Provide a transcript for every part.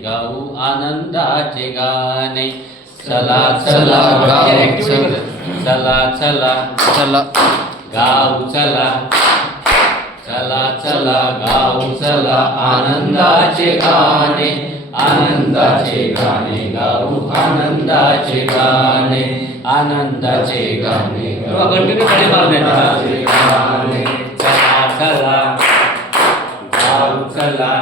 गाऊ आनंदाचे गाणे. चला चला गाऊ चला चला चला गाऊ चला. चला चला गाऊ चला आनंदाचे गाणे. आनंदाचे गाणे गाऊ आनंदाचे गाणे. आनंदाचे गाणे कंटिन्यू कडे मारण्याचे गाणे. चला चला गाऊ चला.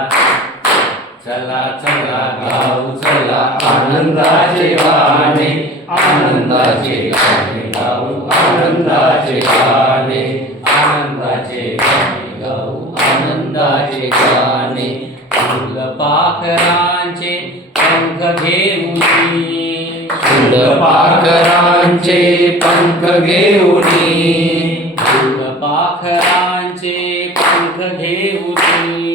चला चला गाऊ चला आनंदाचे गाणे. आनंदाचे गाणे गाऊ आनंदाचे गाणे. आनंदाचे गाणे गाऊ आनंदाचे गाणे. फुलपाखरांचे पंख घेऊनी. फुलपाखरांचे पंख घेऊनी. फुलपाखरांचे पंख घेऊनी.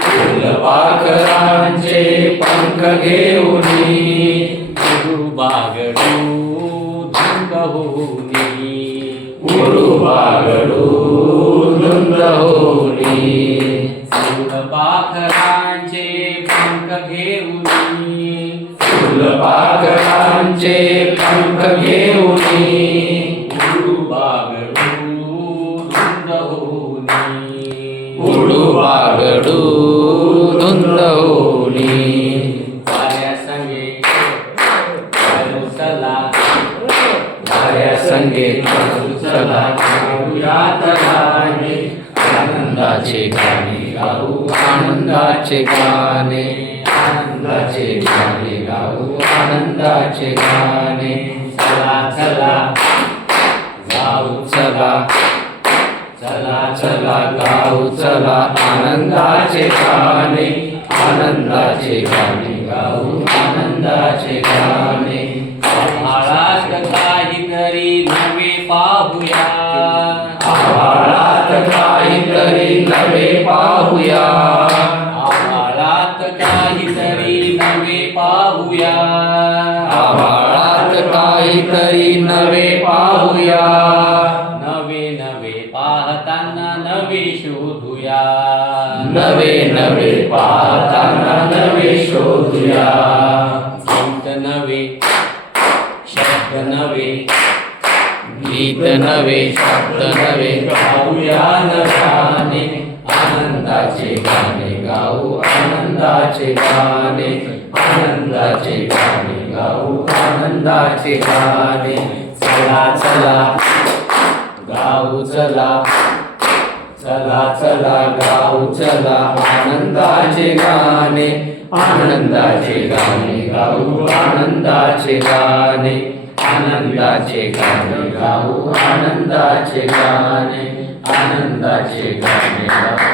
फुलपाखरांचे पंख घेऊनी. बागडू धुंद होनी. बागडू धुंद होनी. फुलपाखरांचे पंख घेऊनी. फुलपाखरांचे पंख घेऊनी. बागडू धुंद होनी. बागडू धुंद होनी. वाऱ्या संगे वाळू चला. वाऱ्या संगे चला गाऊयात गाणे. आनंदाचे गाणे गाऊ आनंदाचे गाणे. आनंदाचे गाणे गाऊ आनंदाचे गाणे. चला चला गाऊ चला चला चला गाऊ चला आनंदाचे गाणे. आनंदाचे गाणे गाऊ आनंदाचे गाणे. आभाळात काहीतरी नवे पाहूया. आभाळात काहीतरी नवे पाहूया. आभाळात काहीतरी नवे पाहूया. आभाळात काहीतरी नवे पाहूया. नवे नवे पाहताना नवे शोधूया. नवे नवे पाहताना नवे शोधूया. गीत नवे शब्द नवे. गीत नवे शब्द नवे गाऊया नव्याने. आनंदाचे गाणे गाऊ आनंदाचे गाणे. आनंदाचे गाणे गाऊ आनंदाचे गाणे. चला चला गाऊ चला. चला चला गाऊ चला आनंदाचे गाणे. आनंदाचे गाणे गाऊ आनंदाचे गाणे. आनंदाचे गाणे गाऊ आनंदाचे गाणे. आनंदाचे गाणे गाऊ